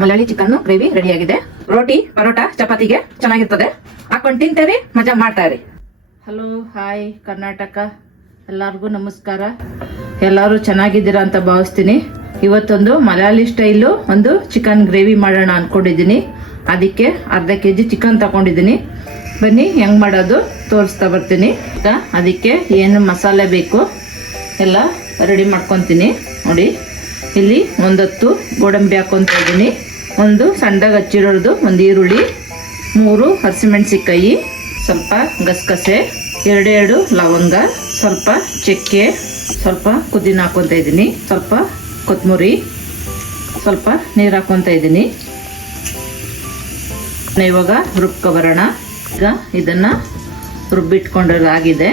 Malayali chicken gravy ready ಆಗಿದೆ. ರೋಟಿ ಪರೋಟ ಚಪಾತಿಗೆ ಚೆನ್ನಾಗಿರ್ತದೆ. ಹಾಕೊಂಡು ತಿಂತೇರಿ, ಮಜಾ ಮಾಡ್ತಾರಿ. ಹಲೋ, ಹಾಯ್ ಕರ್ನಾಟಕ, ಎಲ್ಲರಿಗೂ ನಮಸ್ಕಾರ. ಎಲ್ಲರೂ ಚೆನ್ನಾಗಿದ್ದೀರಾ ಅಂತ ಭಾವಿಸ್ತೀನಿ. ಇವತ್ತೊಂದು ಮಲಯಾಳಿ ಸ್ಟೈಲು ಒಂದು ಚಿಕನ್ ಗ್ರೇವಿ ಮಾಡೋಣ ಅನ್ಕೊಂಡಿದ್ದೀನಿ. ಅದಕ್ಕೆ ಅರ್ಧ kg ಚಿಕನ್ ತಗೊಂಡಿದ್ದೀನಿ. ಬನ್ನಿ ಹೆಂಗ್ ಮಾಡೋದು ತೋರಿಸ್ತಾ ಬರ್ತೀನಿ. ಅದಕ್ಕೆ ಏನು ಮಸಾಲೆ ಬೇಕು ಎಲ್ಲ ರೆಡಿ ಮಾಡ್ಕೊತೀನಿ. ನೋಡಿ, ಇಲ್ಲಿ 10 ಗೋಡಂಬಿ ಹಾಕೊತ ಇದ್ದೀನಿ, ಒಂದು ಸಣ್ಣದಾಗಿ ಹಚ್ಚಿರೋದು, ಒಂದು ಈರುಳ್ಳಿ, 3 ಹಸಿಮೆಣಸಿಕಾಯಿ, ಸ್ವಲ್ಪ ಗಸಗಸೆ, 2 ಲವಂಗ, ಸ್ವಲ್ಪ ಚಕ್ಕೆ, ಸ್ವಲ್ಪ ಪುದೀನ ಹಾಕೊತ ಇದ್ದೀನಿ, ಸ್ವಲ್ಪ ಕೊತ್ತಂಬರಿ, ಸ್ವಲ್ಪ ನೀರು ಹಾಕೊತ ಇದ್ದೀನಿ. ಇವಾಗ ರುಬ್ಕೊಬರೋಣ. ಈಗ ಇದನ್ನ ರುಬ್ಬಿಟ್ಕೊಂಡಿರೋದಾಗಿದೆ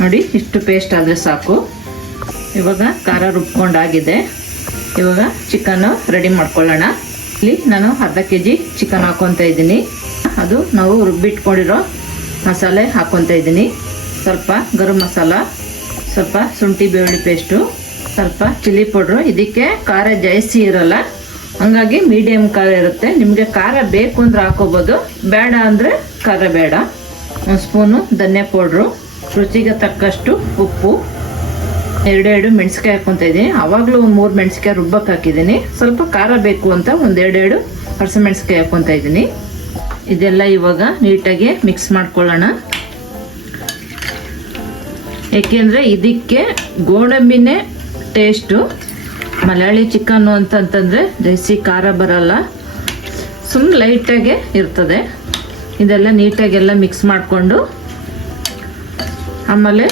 ನೋಡಿ, ಇಷ್ಟು ಪೇಸ್ಟ್ ಆದರೆ ಸಾಕು. ಇವಾಗ ಖಾರ ರುಬ್ಕೊಂಡಾಗಿದೆ. ಇವಾಗ ಚಿಕನ್ ರೆಡಿ ಮಾಡ್ಕೊಳ್ಳೋಣ. ಇಲ್ಲಿ ನಾನು ಅರ್ಧ kg ಚಿಕನ್ ಹಾಕೊತ ಇದ್ದೀನಿ. ಅದು ನಾವು ರುಬ್ಬಿಟ್ಕೊಂಡಿರೋ ಮಸಾಲೆ ಹಾಕೊತ ಇದ್ದೀನಿ. ಸ್ವಲ್ಪ ಗರಂ ಮಸಾಲ, ಸ್ವಲ್ಪ ಶುಂಠಿ ಬೆಳ್ಳುಳ್ಳಿ ಪೇಸ್ಟು, ಸ್ವಲ್ಪ ಚಿಲ್ಲಿ ಪೌಡ್ರು. ಇದಕ್ಕೆ ಖಾರ ಜಾಸ್ತಿ ಇರಲ್ಲ, ಹಂಗಾಗಿ ಮೀಡಿಯಂ ಖಾರ ಇರುತ್ತೆ. ನಿಮಗೆ ಖಾರ ಬೇಕು ಅಂದ್ರೆ ಹಾಕೋಬೋದು, ಬೇಡ ಅಂದರೆ ಖಾರ ಬೇಡ. 1 ಸ್ಪೂನು ಧನ್ಯ ಪೌಡ್ರು, ರುಚಿಗೆ ತಕ್ಕಷ್ಟು ಉಪ್ಪು, 2 ಮೆಣಸಿಕಾಯಿ ಹಾಕೊತ ಇದ್ದೀನಿ. ಆವಾಗಲೂ 3 ಮೆಣಸಿಕಾಯಿ ರುಬ್ಬಕ್ಕೆ ಹಾಕಿದ್ದೀನಿ. ಸ್ವಲ್ಪ ಖಾರ ಬೇಕು ಅಂತ 2 ಹಸಿಮೆಣಸಿಕಾಯಿ ಹಾಕೊತ ಇದ್ದೀನಿ. ಇದೆಲ್ಲ ಇವಾಗ ನೀಟಾಗಿ ಮಿಕ್ಸ್ ಮಾಡ್ಕೊಳ್ಳೋಣ. ಏಕೆಂದರೆ ಇದಕ್ಕೆ ಗೋಡಂಬಿನೇ ಟೇಸ್ಟು. ಮಲಯಾಳಿ ಚಿಕನ್ನು ಅಂತಂತಂದರೆ ಜಾಸ್ತಿ ಖಾರ ಬರಲ್ಲ, ಸುಮ್ಮನೆ ಲೈಟಾಗೆ ಇರ್ತದೆ. ಇದೆಲ್ಲ ನೀಟಾಗೆಲ್ಲ ಮಿಕ್ಸ್ ಮಾಡಿಕೊಂಡು ಆಮೇಲೆ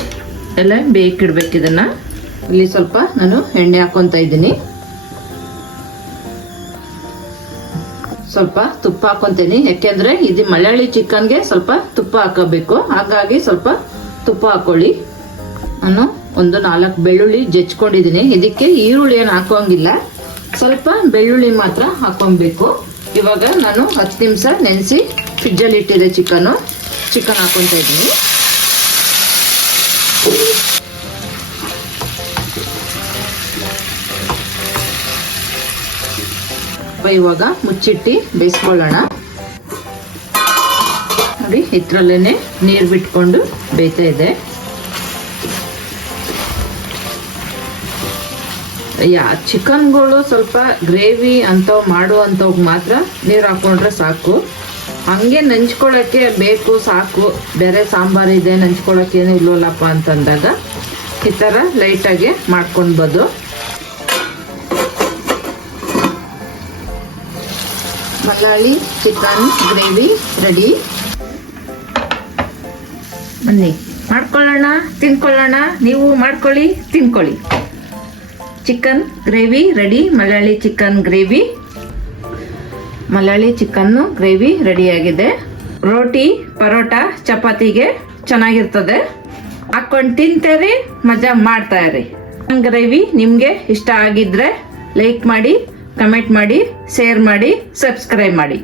ಎಲ್ಲ ಬೇಯಿಕಿಡ್ಬೇಕು. ಇದನ್ನು ಇಲ್ಲಿ ಸ್ವಲ್ಪ ನಾನು ಎಣ್ಣೆ ಹಾಕೊತ ಇದ್ದೀನಿ, ಸ್ವಲ್ಪ ತುಪ್ಪ ಹಾಕೊತೀನಿ. ಯಾಕೆಂದರೆ ಇದು ಮಲಯಾಳಿ ಚಿಕನ್ಗೆ ಸ್ವಲ್ಪ ತುಪ್ಪ ಹಾಕೋಬೇಕು, ಹಾಗಾಗಿ ಸ್ವಲ್ಪ ತುಪ್ಪ ಹಾಕೊಳ್ಳಿ. ನಾನು ಒಂದು 4 ಬೆಳ್ಳುಳ್ಳಿ ಜಜ್ಕೊಂಡಿದ್ದೀನಿ. ಇದಕ್ಕೆ ಈರುಳ್ಳಿ ಏನು ಹಾಕೋಂಗಿಲ್ಲ, ಸ್ವಲ್ಪ ಬೆಳ್ಳುಳ್ಳಿ ಮಾತ್ರ ಹಾಕೊಬೇಕು. ಇವಾಗ ನಾನು 10 ನಿಮಿಷ ನೆನೆಸಿ ಫ್ರಿಜ್ಜಲ್ಲಿ ಇಟ್ಟಿದೆ ಚಿಕನ್ ಹಾಕೊತ ಇದ್ದೀನಿ. ಇವಾಗ ಮುಚ್ಚಿಟ್ಟು ಬೇಯಿಸ್ಕೊಳ್ಳೋಣ. ನೋಡಿ, ಇದ್ರಲ್ಲೇನೆ ನೀರು ಬಿಟ್ಕೊಂಡು ಬೇಯ್ತಾ ಇದೆ. ಚಿಕನ್ಗಳು ಸ್ವಲ್ಪ ಗ್ರೇವಿ ಅಂತವ್ ಮಾಡುವಂಥವು ಮಾತ್ರ ನೀರು ಹಾಕೊಂಡ್ರೆ ಸಾಕು. ಹಂಗೆ ನೆಂಚ್ಕೊಳ್ಳೋಕ್ಕೆ ಬೇಕು ಸಾಕು, ಬೇರೆ ಸಾಂಬಾರು ಇದೆ ನೆಂಚ್ಕೊಳ್ಳೋಕೆ ಏನು ಇಲ್ವಲ್ಲಪ್ಪ ಅಂತಂದಾಗ ಈ ಥರ ಲೈಟಾಗಿ ಮಾಡ್ಕೊಳ್ಬೋದು. Malayali chicken gravy ready. ಬನ್ನಿ ಮಾಡ್ಕೊಳ್ಳೋಣ, ತಿನ್ಕೊಳ್ಳೋಣ. ನೀವು ಮಾಡ್ಕೊಳ್ಳಿ, ತಿನ್ಕೊಳ್ಳಿ. Chicken gravy ready. Malayali chicken gravy ರೆಡಿಯಾಗಿದೆ. ರೋಟಿ ಪರೋಟ ಚಪಾತಿಗೆ ಚೆನ್ನಾಗಿರ್ತದೆ. ಹಾಕೊಂಡು ತಿಂತೇರಿ, ಮಜಾ ಮಾಡ್ತಾ ಇರಿ. ಗ್ರೇವಿ ನಿಮಗೆ ಇಷ್ಟ ಆಗಿದ್ರೆ ಲೈಕ್ ಮಾಡಿ, ಕಮೆಂಟ್ ಮಾಡಿ, ಶೇರ್ ಮಾಡಿ, ಸಬ್ಸ್ಕ್ರೈಬ್ ಮಾಡಿ.